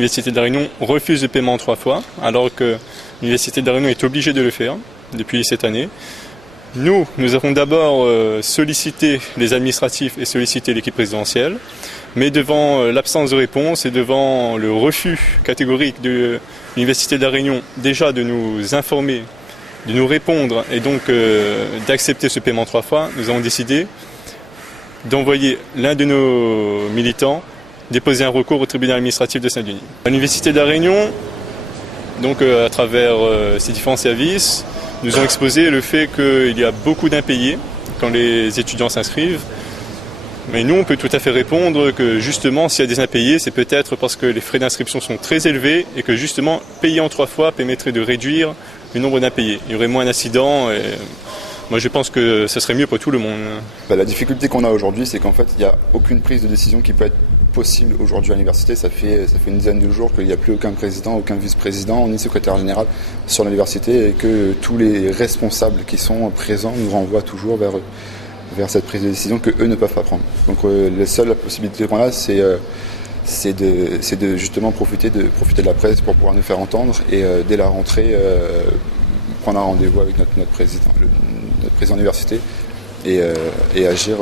l'Université de La Réunion refuse le paiement en 3 fois, alors que l'Université de La Réunion est obligée de le faire depuis cette année. Nous avons d'abord sollicité les administratifs et sollicité l'équipe présidentielle, mais devant l'absence de réponse et devant le refus catégorique de l'Université de La Réunion déjà de nous informer, de nous répondre et donc d'accepter ce paiement 3 fois, nous avons décidé d'envoyer l'un de nos militants déposer un recours au tribunal administratif de Saint-Denis. L'Université de La Réunion, donc à travers ses différents services, nous ont exposé le fait qu'il y a beaucoup d'impayés quand les étudiants s'inscrivent. Mais nous, on peut tout à fait répondre que justement, s'il y a des impayés, c'est peut-être parce que les frais d'inscription sont très élevés et que justement, payer en 3 fois permettrait de réduire le nombre d'impayés. Il y aurait moins d'incidents et moi je pense que ce serait mieux pour tout le monde. La difficulté qu'on a aujourd'hui, c'est qu'en fait, il n'y a aucune prise de décision qui peut être possible aujourd'hui à l'université. Ça fait une dizaine de jours qu'il n'y a plus aucun président, aucun vice-président, ni secrétaire général sur l'université et que tous les responsables qui sont présents nous renvoient toujours vers cette prise de décision qu'eux ne peuvent pas prendre. Donc la seule possibilité qu'on a, c'est de justement profiter de la presse pour pouvoir nous faire entendre et dès la rentrée prendre un rendez-vous avec notre président, notre président de l'université et agir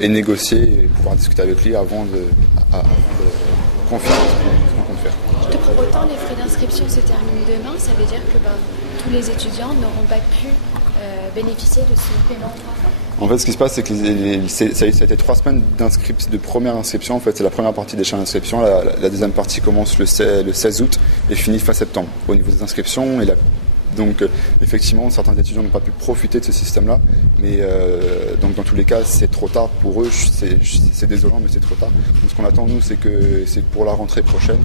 et négocier et pouvoir discuter avec lui avant de confier ce qu'on compte faire. De pour autant, les frais d'inscription se terminent demain, ça veut dire que tous les étudiants n'auront pas pu bénéficier de ce paiement 3 fois. En fait, ce qui se passe, c'est que ça a été 3 semaines de première inscription. En fait, c'est la première partie des chaînes d'inscription. La deuxième partie commence le 16 août et finit fin septembre au niveau des inscriptions. Donc, effectivement, certains étudiants n'ont pas pu profiter de ce système-là. Mais donc, dans tous les cas, c'est trop tard pour eux. C'est désolant, mais c'est trop tard. Donc, ce qu'on attend, nous, c'est que pour la rentrée prochaine,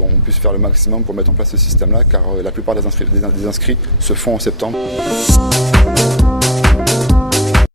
on puisse faire le maximum pour mettre en place ce système-là, car la plupart des inscrits se font en septembre.